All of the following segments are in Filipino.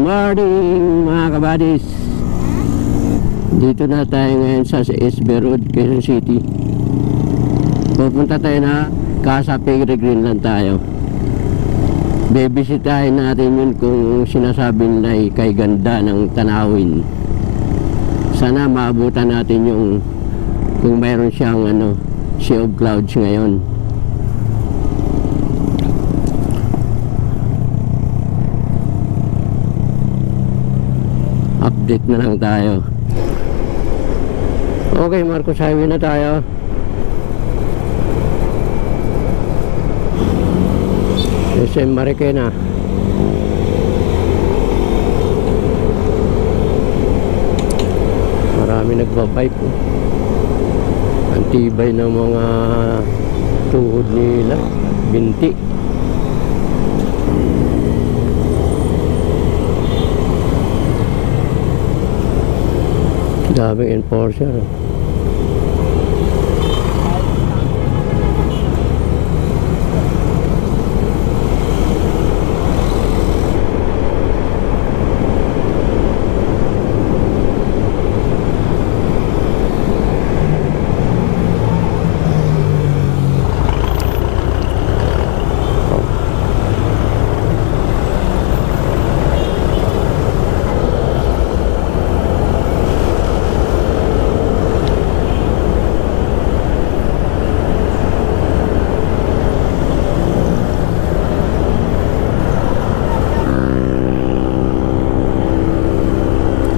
morning mga kabadis. Dito na tayo ngayon sa SB Road, Quezon City. Pupunta tayo na Casa Peregrine lang tayo. Bebisitahin natin yun kung sinasabi nila ay kay ganda ng tanawin. Sana maabutan natin yung kung mayroon siyang sea of clouds ngayon. Update na lang tayo. Okay, Marcos Highway na tayo. SM Marikina. Marami nagbabike po. Ang tibay ng mga tuhod nila, binti. Daming enforcer.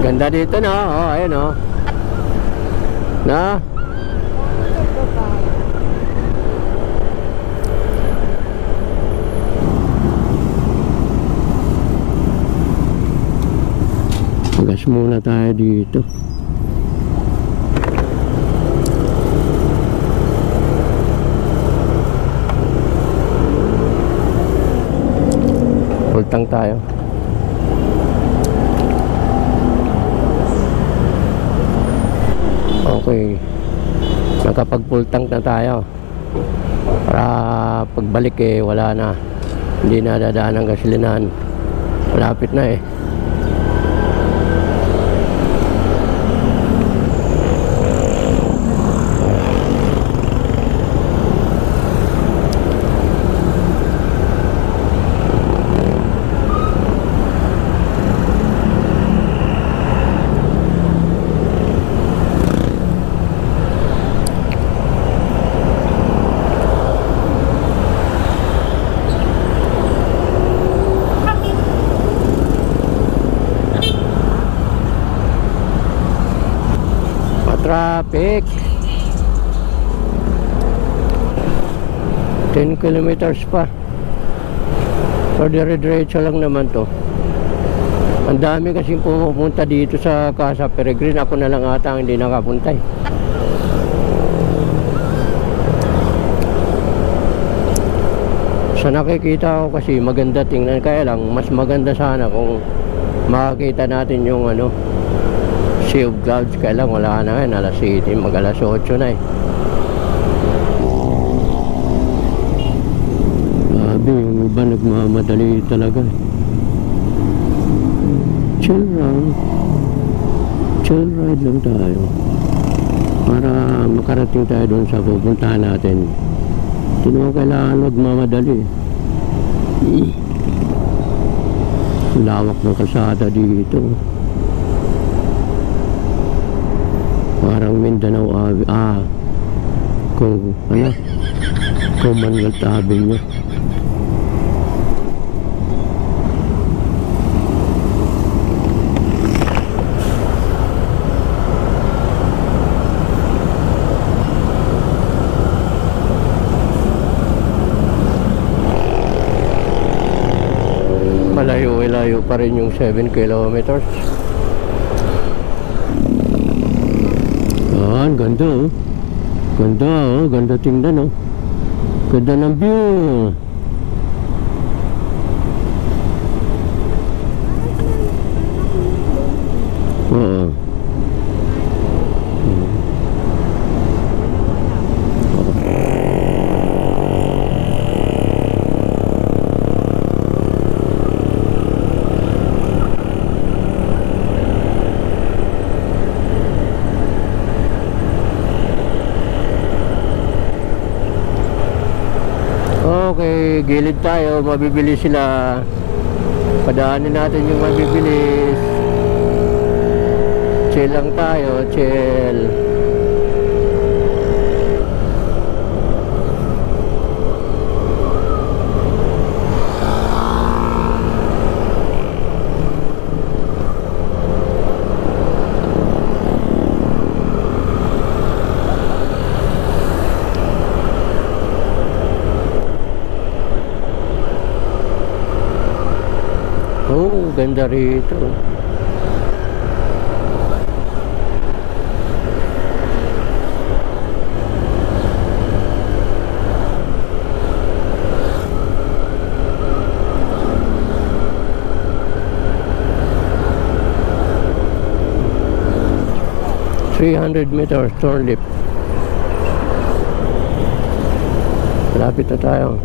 Ganda dito na, ayun na. Gas muna tayo dito. Pultang tayo. Okay, nakapag-full tank na tayo para pagbalik wala na, hindi na dadaan ng gasolinahan. Malapit na traffic. 10 kilometers pa. So dire-diretso lang naman to. Ang dami kasing pumupunta dito sa Casa Peregrine. Ako na lang ata ang hindi nakapunta Sa nakikita ko kasi maganda tingnan, kaya lang mas maganda sana kung makakita natin yung sea of clouds. Kaya lang wala na ngayon, alas 7, mag alas 8 na Grabe, yung iba nagmamadali talaga. Chill ride lang tayo para makarating tayo doon sa pupuntahan natin. Hindi mo kailangan magmamadali. Lawak ng kalsada dito. Parang Mindanao Commonwealth Avenue. Malayo pa rin yung 7 kilometers. Ang ganda ganda tingnan ganda ng view. gilid tayo, mabibili sila. Padaanin natin yung mabibilis. Chill lang tayo, chill. Oh, ganda rito. $300 turn lip. Malapit na tayo.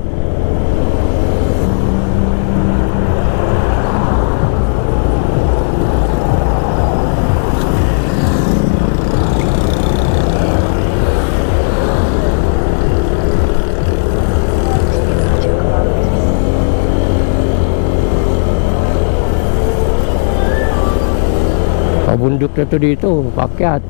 Pabundok na to dito, pakyat.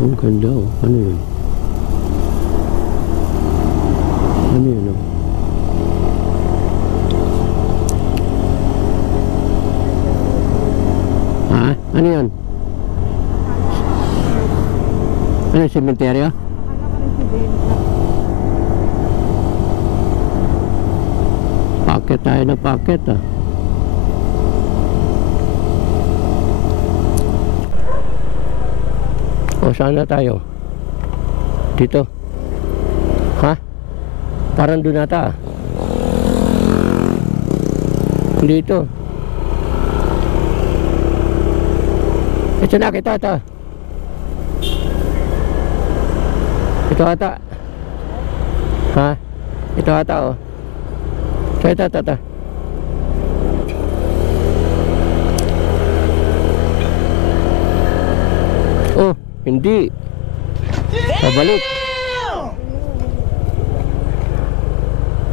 Ang ganda oh. Ano yun? Ano yun oh? Ha? Ano yun? Ano yung sementeryo? Paket tayo na paket ah. O saan na tayo? Dito. Ha? Parang doon nata. Dito. Ito na kita ata. Ito ata. Ha? Ito ata oh. Ito. Oh, hindi. Pabalik.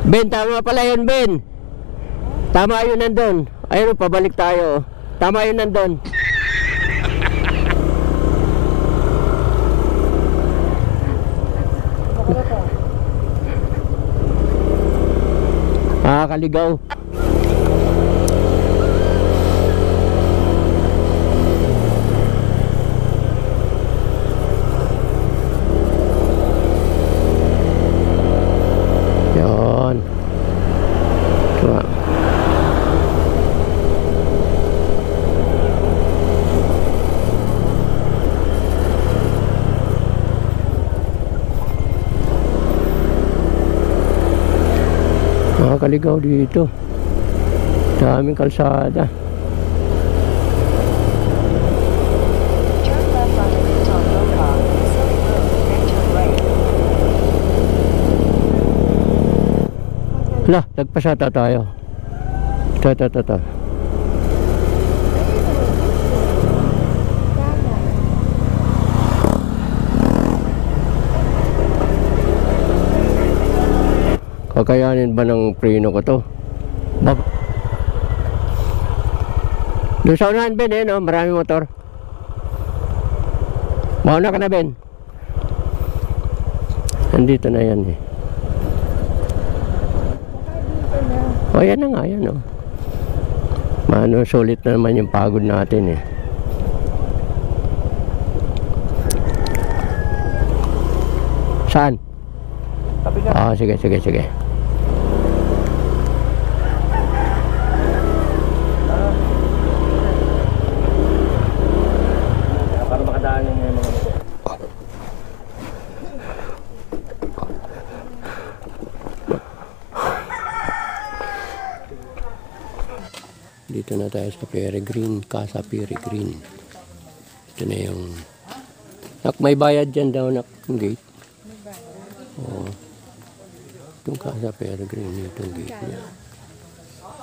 Ben, tama pala yun, Ben. Tama yun nandun. Ayun, pabalik tayo. Tama yun nandun. Kaligaw. Yan. Ito. Nakakaligaw dito. Daming kalsada. Lah, nagpasata tayo. Ito. Kakayanin ba ng preno ko to? Doon sa unahan, Ben, no? Maraming motor. Mauna ka na, Ben. Nandito na yan, eh. O, yan na nga, yan, oh. Mano, sulit na naman yung pagod natin, eh. Saan? Ah, sige. Para makadaan yung mga motor. Dito na tayo sa Peregrine, Casa Peregrine. Ito na yung... Nak, may bayad dyan daw, nak, yung gate. Oo. Itong Casa Peregrine, itong gate niya.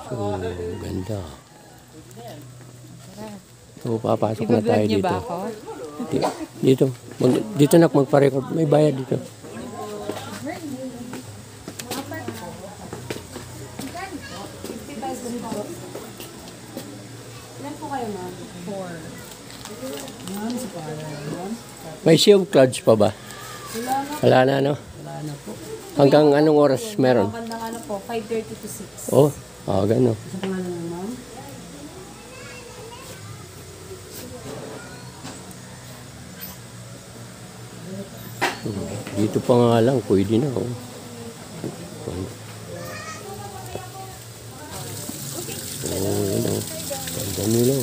So, ganda. So, papasok na tayo dito. Ba ako? Dito. Dito nak, magpa-record. May bayad dito. May Sea of Clouds pa ba? Wala na, no? Wala na po. Hanggang anong oras meron? Hanggang ano po, 5:30 to 6. Oh, gano'n. Sa pangalan ng ma'am? Dito pa nga lang, pwede na. Oh. Yan o. Ganda nila.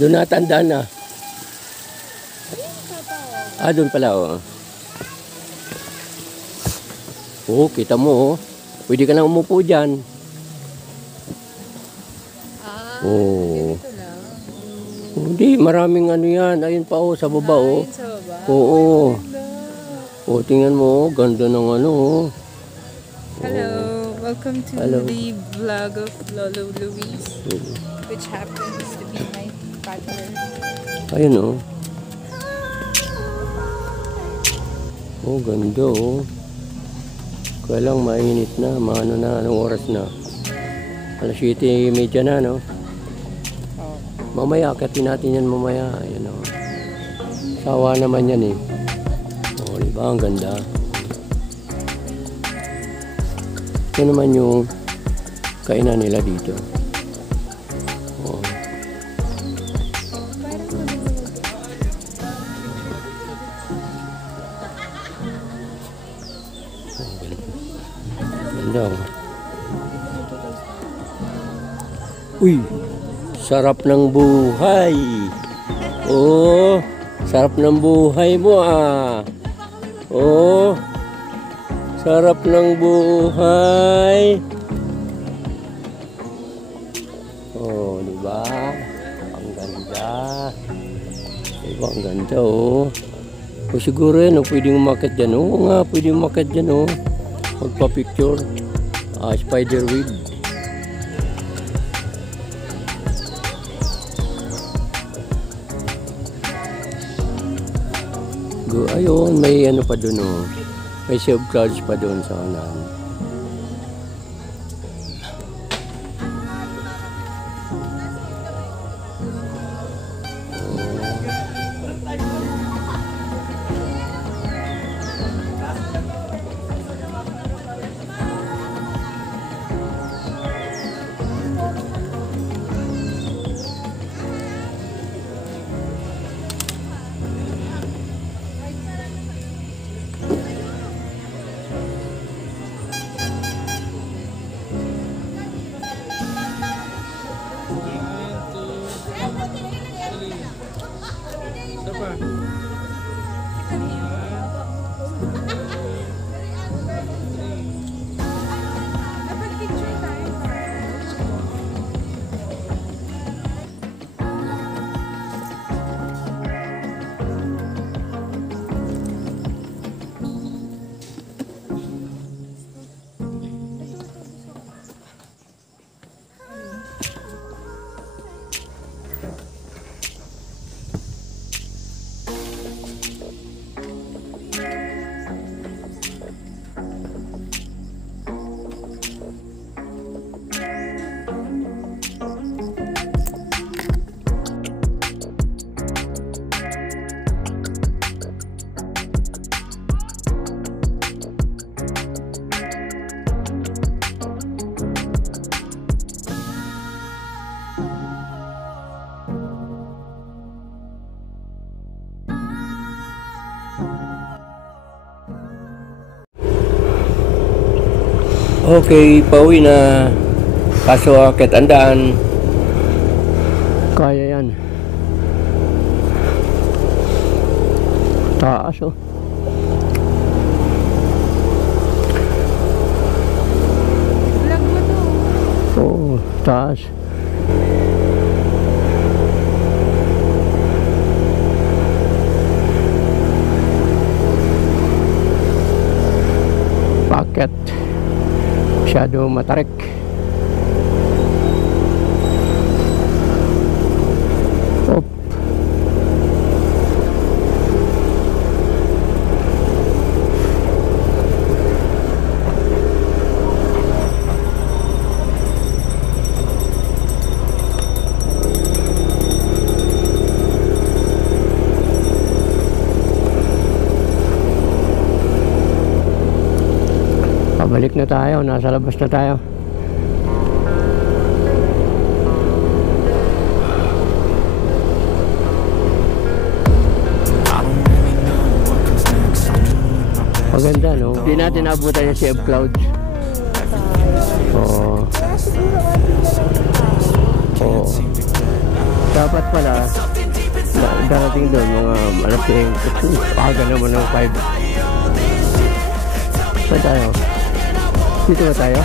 Doon natandaan na. Doon pala. Kita mo. Pwede ka na umupo dyan. Hindi, maraming ano yan. Ayun pa sa baba Sa baba? Oo. Tingnan mo. Ganda ng ano. Hello, welcome to the vlog of Lolo Luis, which happens to be my partner. Ayun ganda Kaya lang mainit na, maano na, anong oras na? Alas 7:30 na, no? Mamaya, akitin natin yan mamaya. Ayun sawa naman yan diba? Ang ganda. Ito naman yung kainan nila dito. Ganda. Uy! Sarap ng buhay! Sarap ng buhay mo sarap ng buhay. Diba? Ang ganda. Diba? Ang ganda, siguro yan, pwedeng umakyat dyan. Nga, pwedeng umakyat dyan, magpa-picture. Spider web. Ayun, may ano pa doon, may Sea of Clouds pa doon sa kanan. Okay, pauwi na. Kaso akit andaan. Kaya yan. Taas Oo, taas. Paket. Masyado matarik. Op. Pabalik na tayo, nasa labas na tayo. Maganda, no? Hindi natin abutan yung Sea of Clouds. Oo. Oo. Dapat pala, darating doon mga alas 5. Aga naman ng 5. Saan tayo? Dito ba tayo?